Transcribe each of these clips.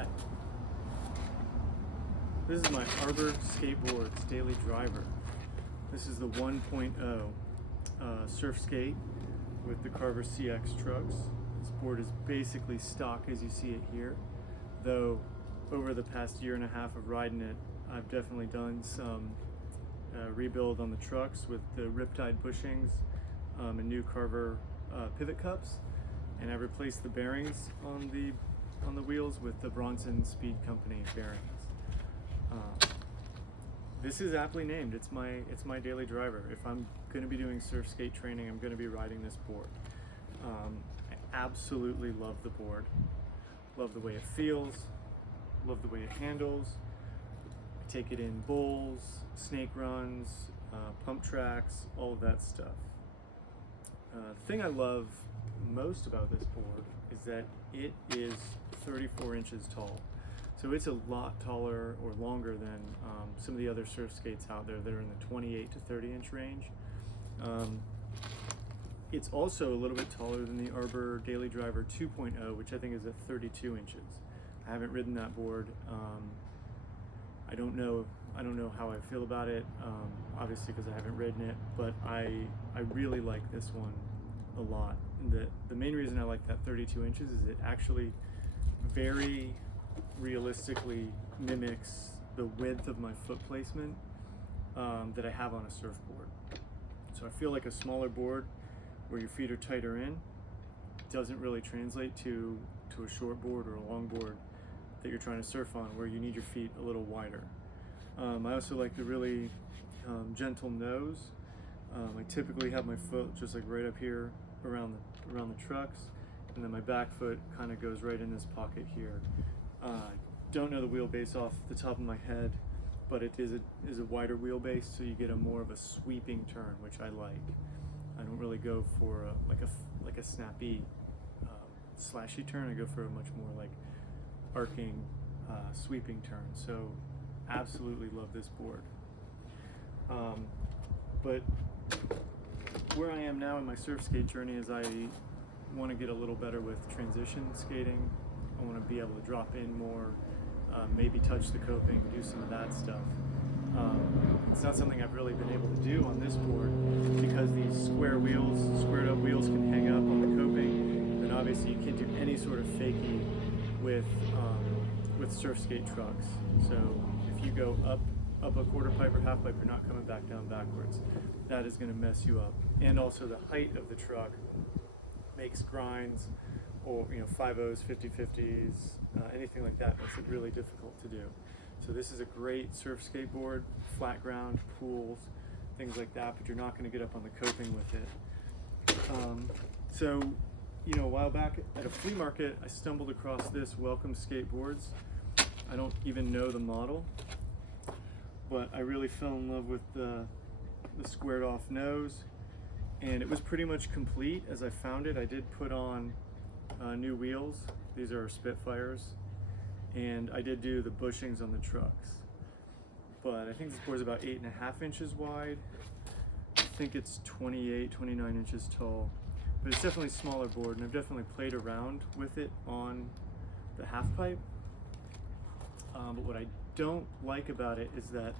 Hi. This is my Arbor Skateboards Daily Driver. This is the 1.0 surf skate with the Carver CX trucks. This board is basically stock as you see it here, though over the past year and a half of riding it, I've definitely done some rebuild on the trucks with the riptide bushings and new Carver pivot cups, and I replaced the bearings on the wheels with the Bronson Speed Company bearings. This is aptly named. It's my daily driver. If I'm going to be doing surf skate training, I'm going to be riding this board. I absolutely love the board. Love the way it feels. Love the way it handles. I take it in bowls, snake runs, pump tracks, all of that stuff. The thing I love most about this board is that it is 34 inches tall. So it's a lot taller or longer than some of the other surf skates out there that are in the 28 to 30 inch range. It's also a little bit taller than the Arbor Daily Driver 2.0, which I think is at 32 inches. I haven't ridden that board. I don't know how I feel about it, obviously because I haven't ridden it, but I really like this one a lot. And the main reason I like that 32 inches is it actually very realistically mimics the width of my foot placement that I have on a surfboard. So I feel like a smaller board where your feet are tighter in doesn't really translate to a short board or a long board that you're trying to surf on, where you need your feet a little wider. I also like the really gentle nose. I typically have my foot just like right up here around the trucks, and then my back foot kind of goes right in this pocket here. Don't know the wheelbase off the top of my head, but it is a wider wheelbase, so you get a more of a sweeping turn, which I like. I don't really go for like a snappy slashy turn. I go for a much more like arcing sweeping turn. So absolutely love this board. But where I am now in my surf skate journey is I want to get a little better with transition skating. I want to be able to drop in more, maybe touch the coping, do some of that stuff. It's not something I've really been able to do on this board because these squared up wheels can hang up on the coping, and obviously you can't do any sort of fakie with surf skate trucks. So if you go up a quarter pipe or half pipe, you're not coming back down backwards. That is going to mess you up. And also the height of the truck makes grinds, or 5.0s, 50/50s, anything like that makes it really difficult to do. So this is a great surf skateboard, flat ground, pools, things like that, but you're not going to get up on the coping with it. So a while back at a flea market, I stumbled across this Welcome Skateboards. I don't even know the model, but I really fell in love with the squared off nose, and it was pretty much complete as I found it. I did put on new wheels. These are Spitfires, and I did do the bushings on the trucks. But I think this board is about 8.5 inches wide. I think it's 28, 29 inches tall, but it's definitely a smaller board, and I've definitely played around with it on the half pipe. But what I don't like about it is that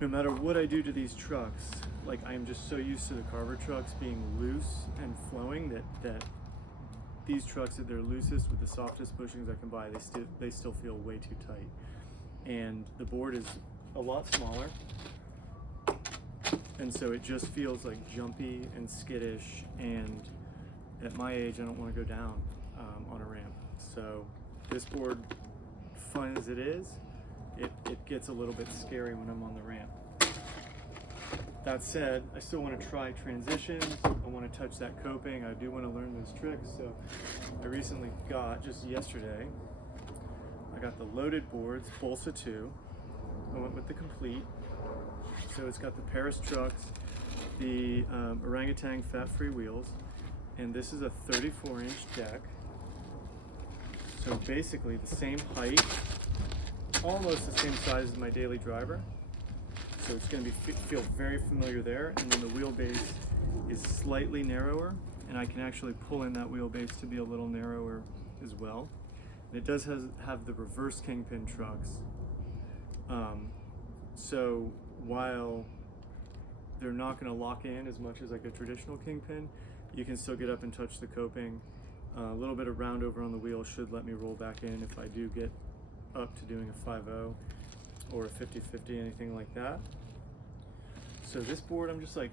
no matter what I do to these trucks, like I am just so used to the Carver trucks being loose and flowing that these trucks at their loosest with the softest bushings I can buy, they still feel way too tight. And the board is a lot smaller, and so it just feels like jumpy and skittish, and at my age I don't want to go down on a ramp. So this board, fun as it is, it gets a little bit scary when I'm on the ramp. That said, I still want to try transitions. I want to touch that coping. I do want to learn those tricks. So I recently got, just yesterday, I got the Loaded Boards Bolsa 2. I went with the complete. So it's got the Paris trucks, the orangutan fat-free wheels, and this is a 34-inch deck. So basically the same height, almost the same size as my daily driver. So it's going to feel very familiar there, and then the wheelbase is slightly narrower, and I can actually pull in that wheelbase to be a little narrower as well. And it does have the reverse kingpin trucks. So while they're not going to lock in as much as like a traditional kingpin, you can still get up and touch the coping. A little bit of round over on the wheel should let me roll back in if I do get up to doing a 5.0 or a 50/50, anything like that. So this board I'm just like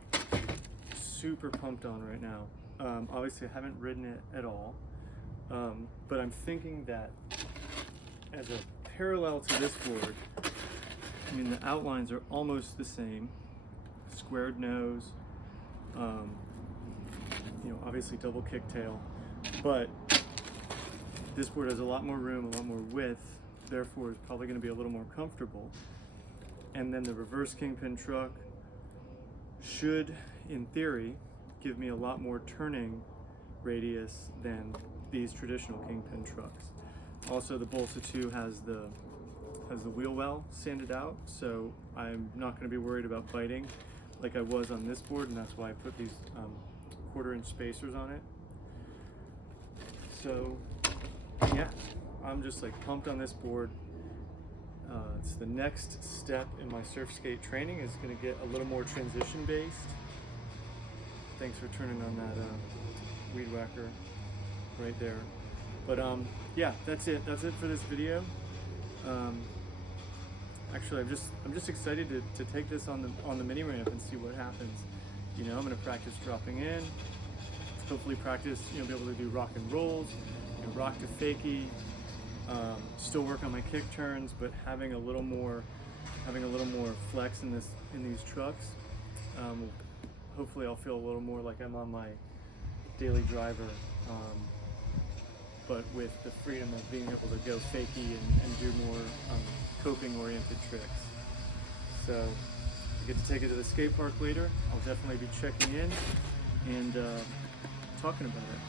super pumped on right now. Obviously I haven't ridden it at all, but I'm thinking that as a parallel to this board, I mean the outlines are almost the same, squared nose, you know, obviously double kicktail, but this board has a lot more room, a lot more width, therefore is probably going to be a little more comfortable. And then the reverse kingpin truck should, in theory, give me a lot more turning radius than these traditional kingpin trucks. Also, the Bolsa 2 has the wheel well sanded out, so I'm not going to be worried about biting like I was on this board, and that's why I put these 1/4-inch spacers on it. So yeah, I'm just like pumped on this board. It's the next step in my surf skate training is going to get a little more transition based. Thanks for turning on that weed whacker right there. But yeah, that's it for this video. Actually, I'm just excited to take this on the mini ramp and see what happens. You know, I'm going to practice dropping in, hopefully practice, you know, be able to do rock and rolls, you know, rock to fakie, still work on my kick turns, but having a little more flex in these trucks. Hopefully I'll feel a little more like I'm on my daily driver, but with the freedom of being able to go fakie and do more coping oriented tricks. So I get to take it to the skate park later. I'll definitely be checking in and talking about it.